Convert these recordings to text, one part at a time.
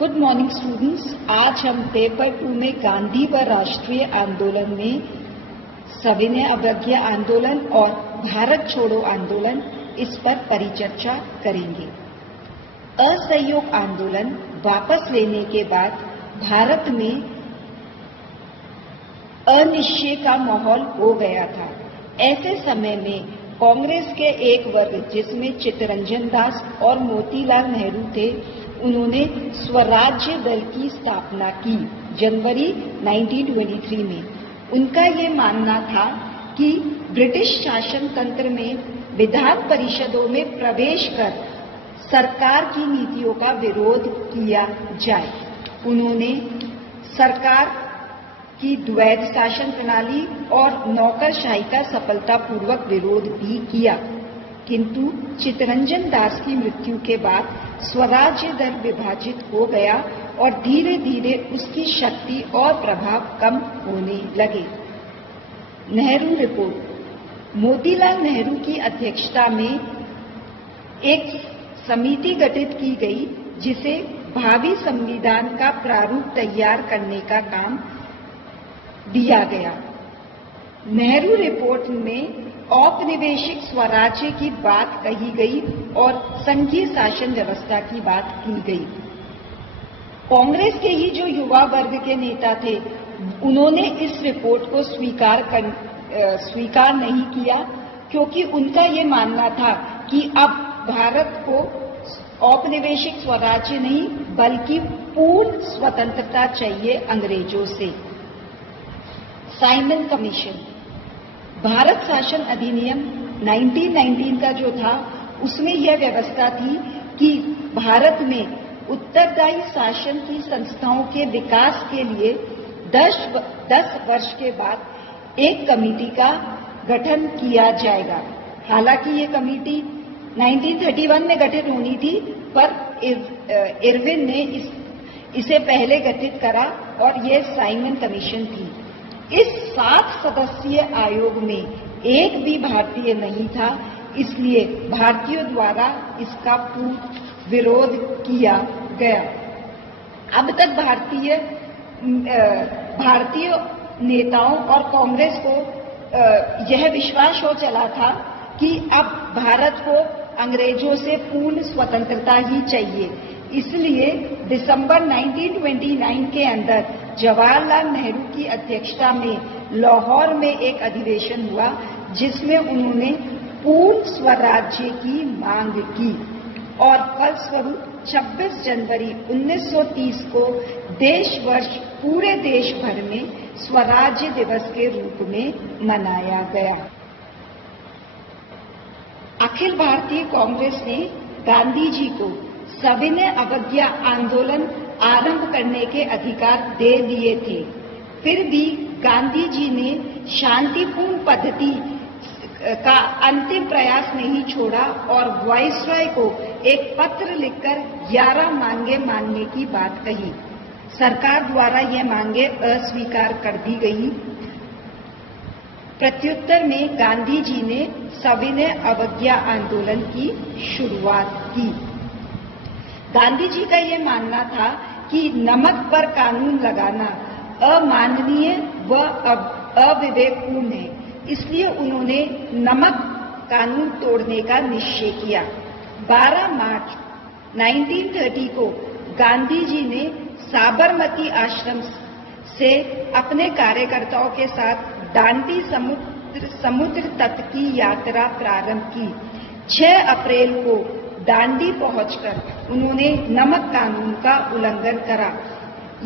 Good morning students. आज हम paper 2 में गांधी व राष्ट्रीय आंदोलन में सविनय अवज्ञा आंदोलन और भारत छोड़ो आंदोलन इस पर परिचर्चा करेंगे। असहयोग आंदोलन वापस लेने के बाद भारत में अनिश्चय का माहौल हो गया था। ऐसे समय में कांग्रेस के एक वर्ग जिसमें चित्तरंजन दास और मोतीलाल नेहरू थे, उन्होंने स्वराज्य दल की स्थापना की जनवरी 1923 में। उनका ये मानना था कि ब्रिटिश शासन तंत्र में विधान परिषदों में प्रवेश कर सरकार की नीतियों का विरोध किया जाए। उन्होंने सरकार की द्वैध शासन प्रणाली और नौकरशाही का सफलतापूर्वक विरोध भी किया, किंतु चित्तरंजन दास की मृत्यु के बाद स्वराज्य दल विभाजित हो गया और धीरे धीरे उसकी शक्ति और प्रभाव कम होने लगे। नेहरू रिपोर्ट। मोतीलाल नेहरू की अध्यक्षता में एक समिति गठित की गई जिसे भावी संविधान का प्रारूप तैयार करने का काम दिया गया। नेहरू रिपोर्ट में औपनिवेशिक स्वराज्य की बात कही गई और संघीय शासन व्यवस्था की बात की गई। कांग्रेस के ही जो युवा वर्ग के नेता थे, उन्होंने इस रिपोर्ट को स्वीकार नहीं किया, क्योंकि उनका ये मानना था कि अब भारत को औपनिवेशिक स्वराज्य नहीं बल्कि पूर्ण स्वतंत्रता चाहिए अंग्रेजों से। Simon commission. भारत शासन अधिनियम 1919 का जो था, उसमें यह व्यवस्था थी कि भारत में उत्तरदायी शासन की संस्थाओं के विकास के लिए 10 वर्ष के बाद एक कमेटी का गठन किया जाएगा। हालांकि ये कमेटी 1931 में गठित होनी थी, पर इरविन ने इसे पहले गठित करा और यह साइमन कमीशन थी। इस 7 सदस्यीय आयोग में एक भी भारतीय नहीं था, इसलिए भारतीयों द्वारा इसका पूर्ण विरोध किया गया। अब तक भारतीय नेताओं और कांग्रेस को यह विश्वास हो चला था कि अब भारत को अंग्रेजों से पूर्ण स्वतंत्रता ही चाहिए। इसलिए दिसंबर 1929 के अंदर जवाहरलाल नेहरू की अध्यक्षता में लाहौर में एक अधिवेशन हुआ, जिसमें उन्होंने पूर्ण स्वराज्य की मांग की और फलस्वरूप 26 जनवरी 1930 को देशवर्ष पूरे देश भर में स्वराज्य दिवस के रूप में मनाया गया। अखिल भारतीय कांग्रेस ने गांधी जी को सविनय अवज्ञा आंदोलन आरंभ करने के अधिकार दे दिए थे। फिर भी गांधी जी ने शांतिपूर्ण पद्धति का अंतिम प्रयास नहीं छोड़ा और वाइसरॉय को एक पत्र लिखकर 11 मांगे मानने की बात कही। सरकार द्वारा यह मांगे अस्वीकार कर दी गई। प्रत्युत्तर में गांधी जी ने सविनय अवज्ञा आंदोलन की शुरुआत की। गांधी जी का यह मानना था कि नमक पर कानून लगाना अमानवीय व अविवेकपूर्ण है, इसलिए उन्होंने नमक कानून तोड़ने का निश्चय किया। 12 मार्च 1930 को गांधी जी ने साबरमती आश्रम से अपने कार्यकर्ताओं के साथ दांडी समुद्र तट की यात्रा प्रारंभ की। 6 अप्रैल को दांडी पहुंचकर उन्होंने नमक कानून का उल्लंघन करा।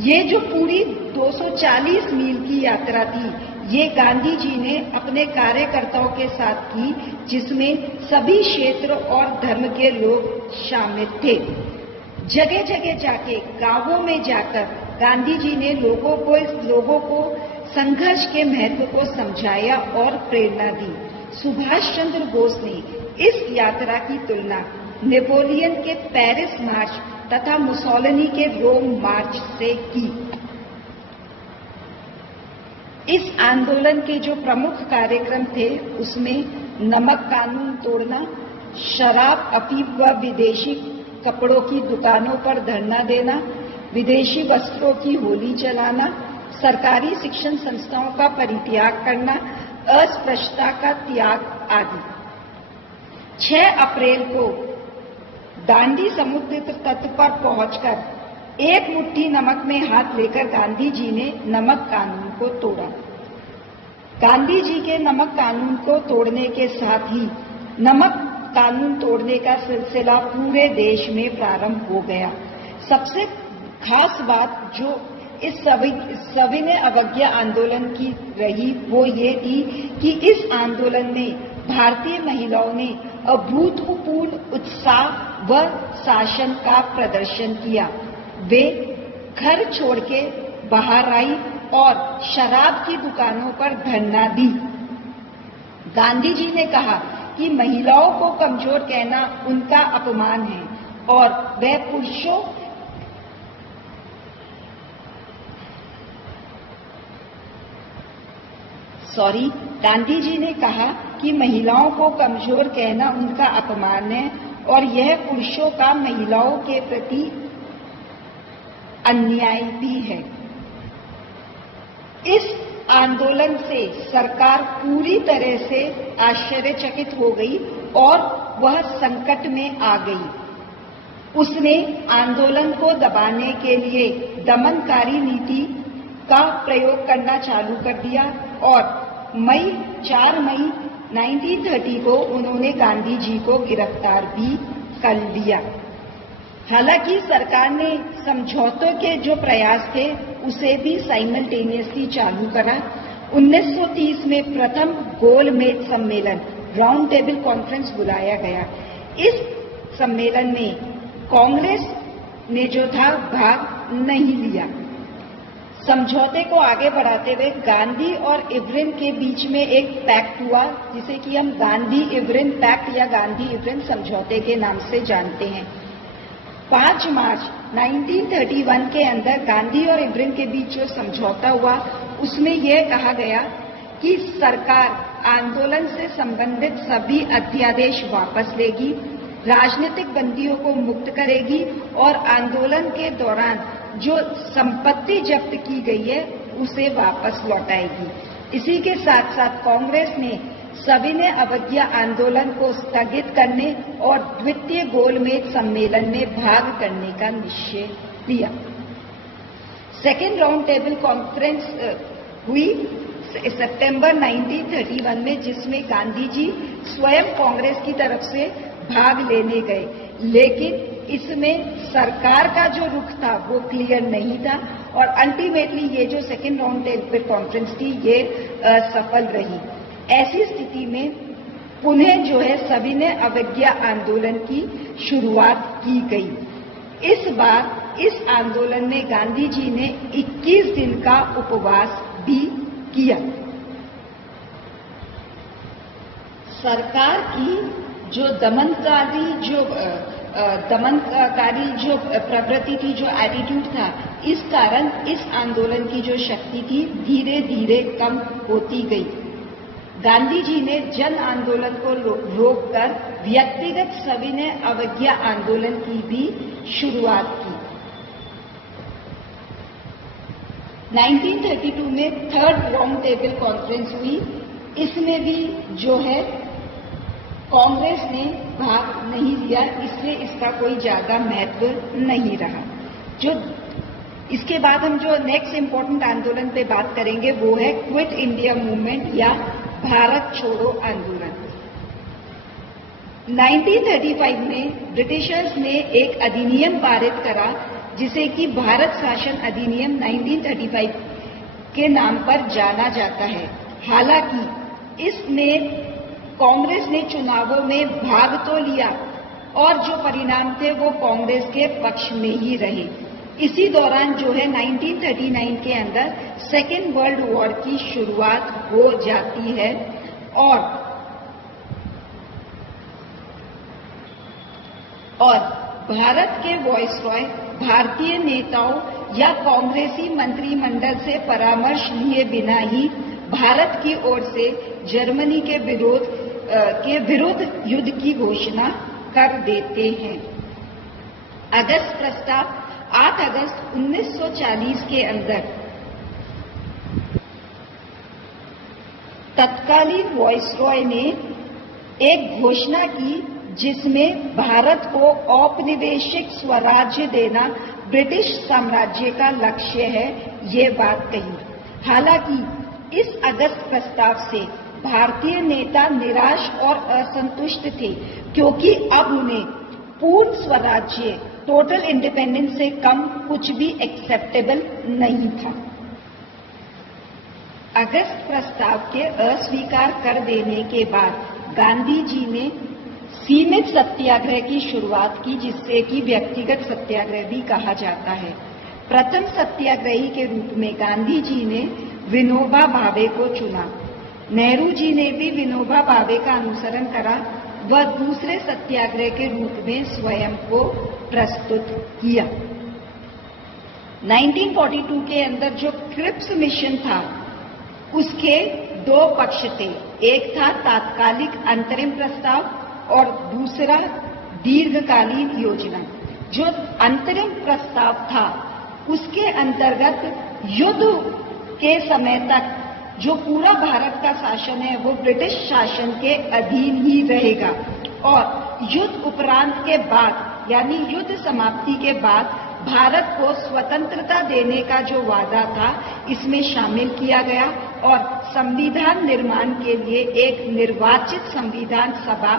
ये जो पूरी 240 मील की यात्रा थी, ये गांधी जी ने अपने कार्यकर्ताओं के साथ की, जिसमें सभी क्षेत्र और धर्म के लोग शामिल थे। जगह जगह जाके, गांवों में जाकर गांधी जी ने लोगों को संघर्ष के महत्व को समझाया और प्रेरणा दी। सुभाष चंद्र बोस ने इस यात्रा की तुलना नेपोलियन के पेरिस मार्च तथा मुसोलिनी के रोम मार्च से की। इस आंदोलन के जो प्रमुख कार्यक्रम थे, उसमें नमक कानून तोड़ना, शराब, अफीम व विदेशी कपड़ों की दुकानों पर धरना देना, विदेशी वस्त्रों की होली जलाना, सरकारी शिक्षण संस्थाओं का परित्याग करना, अस्पृश्यता का त्याग आदि। 6 अप्रैल को दांडी समुद्र तट पर पहुंचकर एक मुट्ठी नमक में हाथ लेकर गांधी जी ने नमक कानून को तोड़ा। गांधी जी के नमक कानून को तोड़ने के साथ ही नमक कानून तोड़ने का सिलसिला पूरे देश में प्रारंभ हो गया। सबसे खास बात जो इस सविनय अवज्ञा आंदोलन की रही वो ये थी कि इस आंदोलन में भारतीय महिलाओं ने अभूतपूर्व उत्साह व शासन का प्रदर्शन किया। वे घर छोड़ के बाहर आई और शराब की दुकानों पर धरना दी। गांधी जी ने कहा कि महिलाओं को कमजोर कहना उनका अपमान है और वह पुरुषों गांधी जी ने कहा कि महिलाओं को कमजोर कहना उनका अपमान है और यह पुरुषों का महिलाओं के प्रति अन्याय भी है। इस आंदोलन से सरकार पूरी तरह से आश्चर्यचकित हो गई और वह संकट में आ गई। उसने आंदोलन को दबाने के लिए दमनकारी नीति का प्रयोग करना चालू कर दिया और 4 मई 1930 को उन्होंने गांधी जी को गिरफ्तार भी कर लिया। हालांकि सरकार ने समझौते के जो प्रयास थे उसे भी साइमल्टेनियसली चालू करा। 1930 में प्रथम गोलमेज सम्मेलन राउंड टेबल कॉन्फ्रेंस बुलाया गया। इस सम्मेलन में कांग्रेस ने जो था भाग नहीं लिया। समझौते को आगे बढ़ाते हुए गांधी और इवरिन के बीच में एक पैक्ट हुआ जिसे कि हम गांधी इवरिन पैक्ट या गांधी इवरिन समझौते के नाम से जानते हैं। 5 मार्च 1931 के अंदर गांधी और इवरिन के बीच जो समझौता हुआ उसमें यह कहा गया कि सरकार आंदोलन से संबंधित सभी अध्यादेश वापस लेगी, राजनीतिक बंदियों को मुक्त करेगी और आंदोलन के दौरान जो संपत्ति जब्त की गई है उसे वापस लौटाएगी। इसी के साथ साथ कांग्रेस ने सविनय अवज्ञा आंदोलन को स्थगित करने और द्वितीय गोलमेज सम्मेलन में भाग करने का निश्चय लिया। सेकेंड राउंड टेबल कॉन्फ्रेंस हुई सितंबर 1931 में, जिसमें गांधी जी स्वयं कांग्रेस की तरफ से भाग लेने गए, लेकिन इसमें सरकार का जो रुख था वो क्लियर नहीं था और अल्टीमेटली ये जो सेकेंड राउंड टेबल कॉन्फ्रेंस थी ये सफल रही। ऐसी स्थिति में पुनः जो है सविनय अवज्ञा आंदोलन की शुरुआत की गई। इस बार इस आंदोलन में गांधी जी ने 21 दिन का उपवास भी किया। सरकार की जो दमनकारी जो प्रवृत्ति थी, जो एटीट्यूड था, इस कारण इस आंदोलन की जो शक्ति थी धीरे धीरे कम होती गई। गांधी जी ने जन आंदोलन को रोककर व्यक्तिगत सविनय अवज्ञा आंदोलन की भी शुरुआत की। 1932 में थर्ड राउंड टेबल कॉन्फ्रेंस हुई। इसमें भी जो है कांग्रेस ने भाग नहीं लिया, इसलिए इसका कोई ज्यादा महत्व नहीं रहा। जो इसके बाद हम जो नेक्स्ट इम्पोर्टेंट आंदोलन पे बात करेंगे वो है क्विट इंडिया मूवमेंट या भारत छोड़ो आंदोलन। 1935 में ब्रिटिशर्स ने एक अधिनियम पारित करा जिसे कि भारत शासन अधिनियम 1935 के नाम पर जाना जाता है। हालांकि इसमें कांग्रेस ने चुनावों में भाग तो लिया और जो परिणाम थे वो कांग्रेस के पक्ष में ही रहे। इसी दौरान जो है 1939 के अंदर सेकेंड वर्ल्ड वॉर की शुरुआत हो जाती है और भारत के वॉइसरॉय भारतीय नेताओं या कांग्रेसी मंत्रिमंडल से परामर्श लिए बिना ही भारत की ओर से जर्मनी के विरुद्ध युद्ध की घोषणा कर देते हैं। अगस्त प्रस्ताव 8 अगस्त 1940 के अंदर तत्कालीन वायसरॉय ने एक घोषणा की जिसमें भारत को औपनिवेशिक स्वराज्य देना ब्रिटिश साम्राज्य का लक्ष्य है, ये बात कही। हालांकि इस अगस्त प्रस्ताव से भारतीय नेता निराश और असंतुष्ट थे, क्योंकि अब उन्हें पूर्ण स्वराज्य टोटल इंडिपेंडेंस से कम कुछ भी एक्सेप्टेबल नहीं था। अगस्त प्रस्ताव के अस्वीकार कर देने के बाद गांधी जी ने सीमित सत्याग्रह की शुरुआत की, जिससे कि व्यक्तिगत सत्याग्रह भी कहा जाता है। प्रथम सत्याग्रही के रूप में गांधी जी ने विनोबा भावे को चुना। नेहरू जी ने भी विनोबा भावे का अनुसरण करा व दूसरे सत्याग्रह के रूप में स्वयं को प्रस्तुत किया। 1942 के अंदर जो क्रिप्स मिशन था, उसके दो पक्ष थे। एक था तात्कालिक अंतरिम प्रस्ताव और दूसरा दीर्घकालीन योजना। जो अंतरिम प्रस्ताव था, उसके अंतर्गत युद्ध के समय तक जो पूरा भारत का शासन है वो ब्रिटिश शासन के अधीन ही रहेगा, और युद्ध उपरांत के बाद यानी युद्ध समाप्ति के बाद भारत को स्वतंत्रता देने का जो वादा था, इसमें शामिल किया गया और संविधान निर्माण के लिए एक निर्वाचित संविधान सभा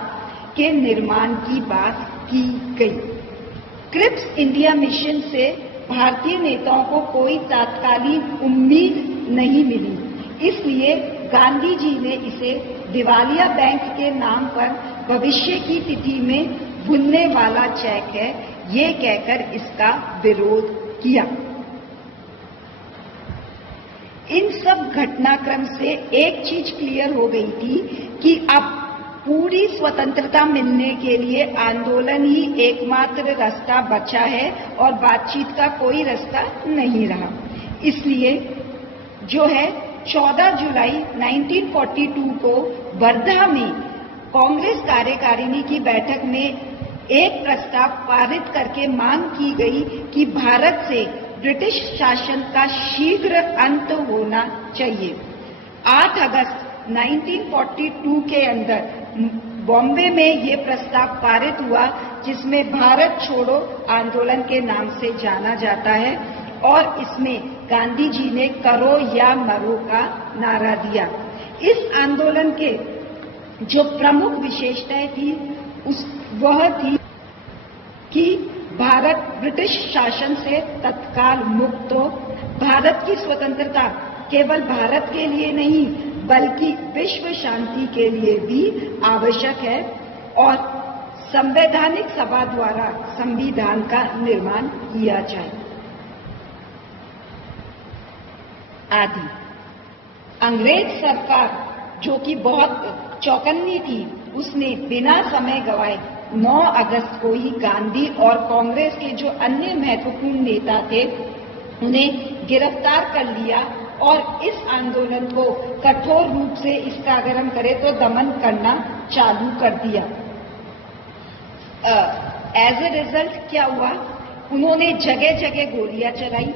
के निर्माण की बात की गई। क्रिप्स इंडिया मिशन से भारतीय नेताओं को कोई तात्कालिक उम्मीद नहीं मिली, इसलिए गांधी जी ने इसे दिवालिया बैंक के नाम पर भविष्य की तिथि में भुनने वाला चेक है, ये कहकर इसका विरोध किया। इन सब घटनाक्रम से एक चीज क्लियर हो गई थी कि अब पूरी स्वतंत्रता मिलने के लिए आंदोलन ही एकमात्र रास्ता बचा है और बातचीत का कोई रास्ता नहीं रहा। इसलिए जो है 14 जुलाई 1942 को वर्धा में कांग्रेस कार्यकारिणी की बैठक में एक प्रस्ताव पारित करके मांग की गई कि भारत से ब्रिटिश शासन का शीघ्र अंत होना चाहिए। 8 अगस्त 1942 के अंदर बॉम्बे में ये प्रस्ताव पारित हुआ, जिसमें भारत छोड़ो आंदोलन के नाम से जाना जाता है, और इसमें गांधी जी ने करो या मरो का नारा दिया। इस आंदोलन के जो प्रमुख विशेषताएं थी वह थी कि भारत ब्रिटिश शासन से तत्काल मुक्त हो, भारत की स्वतंत्रता केवल भारत के लिए नहीं बल्कि विश्व शांति के लिए भी आवश्यक है, और संवैधानिक सभा द्वारा संविधान का निर्माण किया जाए आदि। अंग्रेज सरकार जो कि बहुत चौकन्नी थी, उसने बिना समय गवाए 9 अगस्त को ही गांधी और कांग्रेस के जो अन्य महत्वपूर्ण नेता थे उन्हें गिरफ्तार कर लिया और इस आंदोलन को कठोर रूप से, इसका अगर हम करें तो दमन करना चालू कर दिया। एज ए रिजल्ट क्या हुआ, उन्होंने जगह जगह गोलियां चलाई।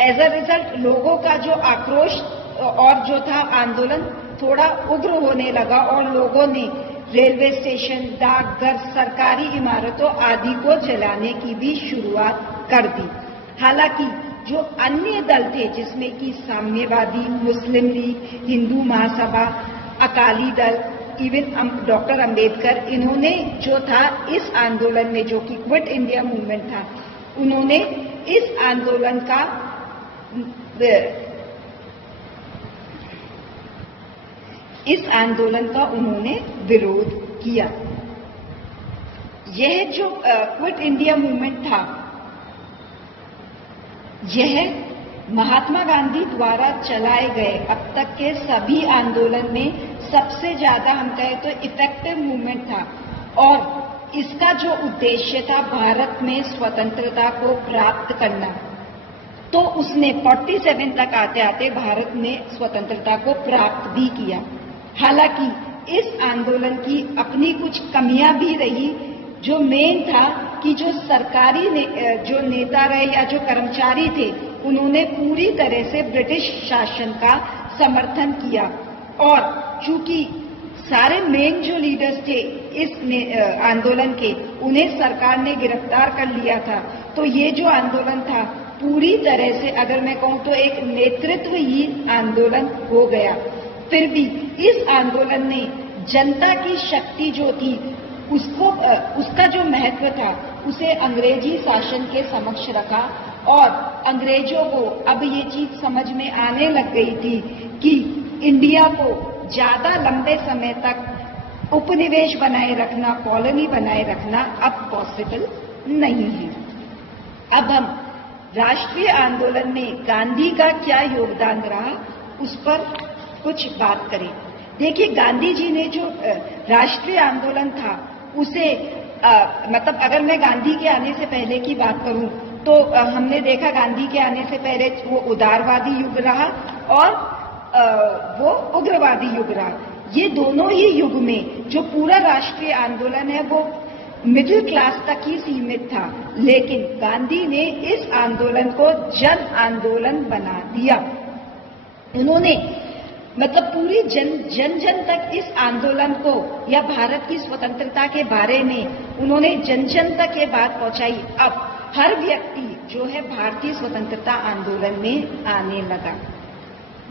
एज ए रिजल्ट लोगों का जो आक्रोश और जो था आंदोलन थोड़ा उग्र होने लगा और लोगों ने रेलवे स्टेशन, डाकघर, सरकारी इमारतों आदि को जलाने की भी शुरुआत कर दी। हालांकि जो अन्य दल थे, जिसमें कि साम्यवादी, मुस्लिम league, Hindu Mahasabha, Akali Dal, even doctor Ambedkar, इन्होंने जो था इस आंदोलन में, जो कि क्विट इंडिया मूवमेंट था, उन्होंने इस आंदोलन का उन्होंने विरोध किया। यह जो क्विट इंडिया मूवमेंट था, यह महात्मा गांधी द्वारा चलाए गए अब तक के सभी आंदोलन में सबसे ज्यादा, हम कहें तो इफेक्टिव मूवमेंट था, और इसका जो उद्देश्य था भारत में स्वतंत्रता को प्राप्त करना, तो उसने 47 तक आते आते भारत में स्वतंत्रता को प्राप्त भी किया। हालांकि इस आंदोलन की अपनी कुछ कमियां भी रही। जो मेन था कि जो सरकारी जो नेता रहे या जो कर्मचारी थे, उन्होंने पूरी तरह से ब्रिटिश शासन का समर्थन किया। और चूंकि सारे मेन जो लीडर्स थे इस आंदोलन के, उन्हें सरकार ने गिरफ्तार कर लिया था, तो ये जो आंदोलन था पूरी तरह से, अगर मैं कहूँ तो एक नेतृत्वहीन आंदोलन हो गया। फिर भी इस आंदोलन ने जनता की शक्ति जो थी उसका जो महत्व था उसे अंग्रेजी शासन के समक्ष रखा, और अंग्रेजों को अब ये चीज समझ में आने लग गई थी कि इंडिया को ज्यादा लंबे समय तक उपनिवेश बनाए रखना, कॉलोनी बनाए रखना अब पॉसिबल नहीं है। अब हम राष्ट्रीय आंदोलन में गांधी का क्या योगदान रहा उस पर कुछ बात करें। देखिए, गांधी जी ने जो राष्ट्रीय आंदोलन था उसे मतलब अगर मैं गांधी के आने से पहले की बात करूं तो हमने देखा गांधी के आने से पहले वो उदारवादी युग रहा और वो उग्रवादी युग रहा। ये दोनों ही युग में जो पूरा राष्ट्रीय आंदोलन है वो मिडिल क्लास तक ही सीमित था, लेकिन गांधी ने इस आंदोलन को जन आंदोलन बना दिया। उन्होंने मतलब पूरी जन तक इस आंदोलन को या भारत की स्वतंत्रता के बारे में उन्होंने जन तक ये बात पहुंचाई। अब हर व्यक्ति जो है भारतीय स्वतंत्रता आंदोलन में आने लगा।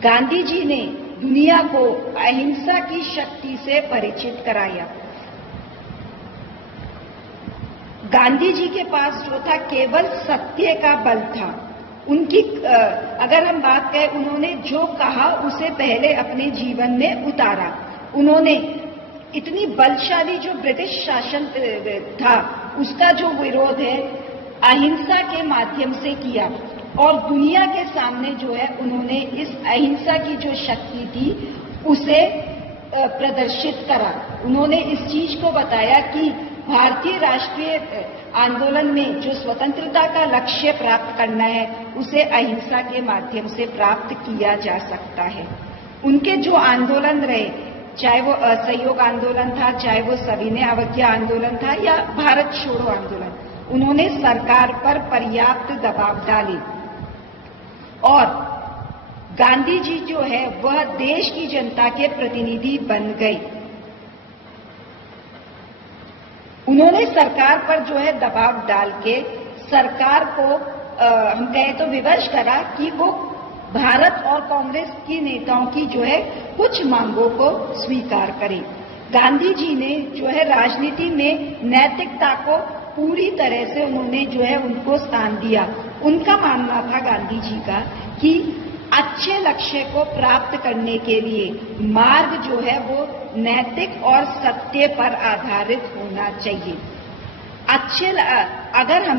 गांधी जी ने दुनिया को अहिंसा की शक्ति से परिचित कराया। गांधी जी के पास जो था केवल सत्य का बल था। उनकी अगर हम बात करें, उन्होंने जो कहा उसे पहले अपने जीवन में उतारा। उन्होंने इतनी बलशाली जो ब्रिटिश शासन था उसका जो विरोध है अहिंसा के माध्यम से किया, और दुनिया के सामने जो है उन्होंने इस अहिंसा की जो शक्ति थी उसे प्रदर्शित करा। उन्होंने इस चीज को बताया कि भारतीय राष्ट्रीय आंदोलन में जो स्वतंत्रता का लक्ष्य प्राप्त करना है उसे अहिंसा के माध्यम से प्राप्त किया जा सकता है। उनके जो आंदोलन रहे, चाहे वो असहयोग आंदोलन था, चाहे वो सविनय अवज्ञा आंदोलन था या भारत छोड़ो आंदोलन, उन्होंने सरकार पर पर्याप्त दबाव डाले और गांधी जी जो है वह देश की जनता के प्रतिनिधि बन गए। उन्होंने सरकार पर जो है दबाव डाल के सरकार को हम कहें तो विवश करा कि वो भारत और कांग्रेस की नेताओं की जो है कुछ मांगों को स्वीकार करे। गांधी जी ने जो है राजनीति में नैतिकता को पूरी तरह से उन्होंने जो है उनको स्थान दिया। उनका मानना था गांधी जी का कि अच्छे लक्ष्य को प्राप्त करने के लिए मार्ग जो है वो नैतिक और सत्य पर आधारित होना चाहिए। अगर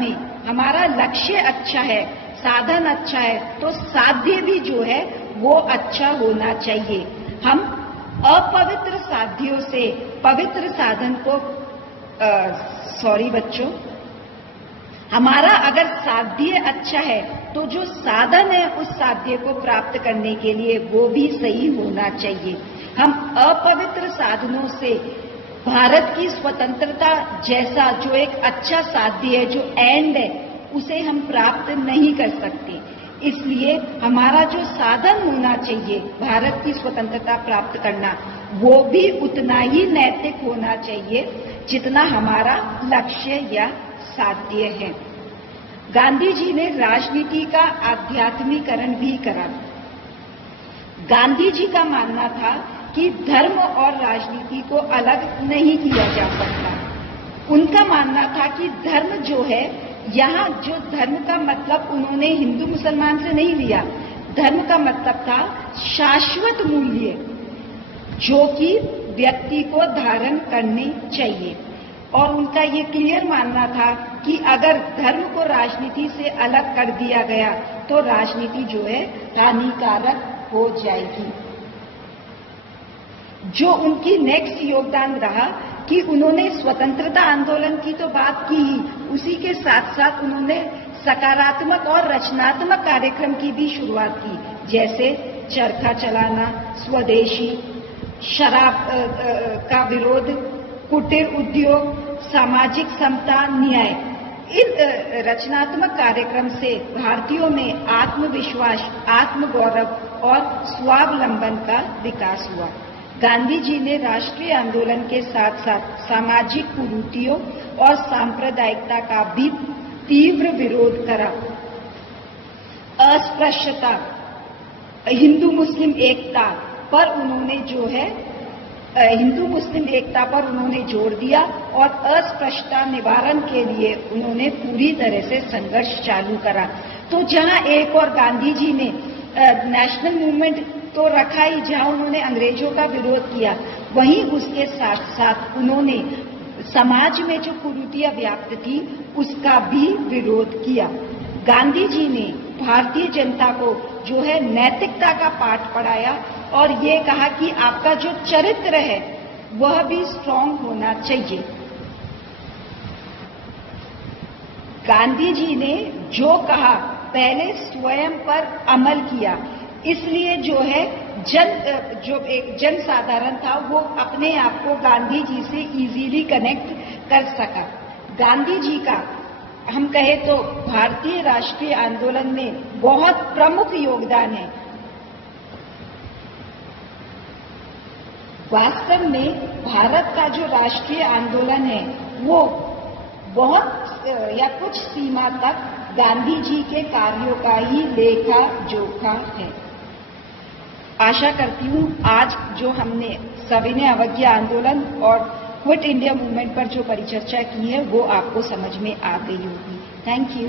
हमारा लक्ष्य अच्छा है, साधन अच्छा है, तो साध्य भी जो है वो अच्छा होना चाहिए। हम अपवित्र साध्यों से पवित्र साधन को हमारा अगर साध्य अच्छा है तो जो साधन है उस साध्य को प्राप्त करने के लिए वो भी सही होना चाहिए। हम अपवित्र साधनों से भारत की स्वतंत्रता जैसा जो एक अच्छा साध्य है, जो एंड है, उसे हम प्राप्त नहीं कर सकते। इसलिए हमारा जो साधन होना चाहिए भारत की स्वतंत्रता प्राप्त करना, वो भी उतना ही नैतिक होना चाहिए जितना हमारा लक्ष्य या साध्य है। गांधी जी ने राजनीति का आध्यात्मिकरण भी करा। गांधी जी का मानना था कि धर्म और राजनीति को अलग नहीं किया जा सकता। उनका मानना था कि धर्म जो है, यहाँ जो धर्म का मतलब उन्होंने हिंदू मुसलमान से नहीं लिया। धर्म का मतलब था शाश्वत मूल्य जो कि व्यक्ति को धारण करने चाहिए। और उनका ये क्लियर मानना था कि अगर धर्म को राजनीति से अलग कर दिया गया तो राजनीति जो है हानिकारक हो जाएगी। जो उनकी नेक्स्ट योगदान रहा कि उन्होंने स्वतंत्रता आंदोलन की तो बात की ही, उसी के साथ साथ उन्होंने सकारात्मक और रचनात्मक कार्यक्रम की भी शुरुआत की, जैसे चरखा चलाना, स्वदेशी, शराब का विरोध, कुटीर उद्योग, सामाजिक समता, न्याय। इन रचनात्मक कार्यक्रम से भारतीयों में आत्मविश्वास, आत्मगौरव और स्वावलंबन का विकास हुआ। गांधी जी ने राष्ट्रीय आंदोलन के साथ साथ सामाजिक कुरीतियों और सांप्रदायिकता का भी तीव्र विरोध करा। अस्पृश्यता, हिंदू मुस्लिम एकता पर उन्होंने जोर दिया और अस्पृश्यता निवारण के लिए उन्होंने पूरी तरह से संघर्ष चालू करा। तो जहां एक और गांधी जी ने नेशनल मूवमेंट तो रखा ही, जहां उन्होंने अंग्रेजों का विरोध किया, वहीं उसके साथ साथ उन्होंने समाज में जो कुरीतियां व्याप्त थी उसका भी विरोध किया। गांधी जी ने भारतीय जनता को जो है नैतिकता का पाठ पढ़ाया और ये कहा कि आपका जो चरित्र है वह भी स्ट्रांग होना चाहिए। गांधी जी ने जो कहा पहले स्वयं पर अमल किया, इसलिए जो है एक जनसाधारण था वो अपने आप को गांधी जी से इजीली कनेक्ट कर सका। गांधी जी का हम कहें तो भारतीय राष्ट्रीय आंदोलन में बहुत प्रमुख योगदान है। वास्तव में भारत का जो राष्ट्रीय आंदोलन है वो बहुत या कुछ सीमा तक गांधी जी के कार्यों का ही लेखा जोखा है। आशा करती हूँ आज जो हमने सविनय अवज्ञा आंदोलन और क्विट इंडिया मूवमेंट पर जो परिचर्चा की है वो आपको समझ में आ गई होगी। Thank you.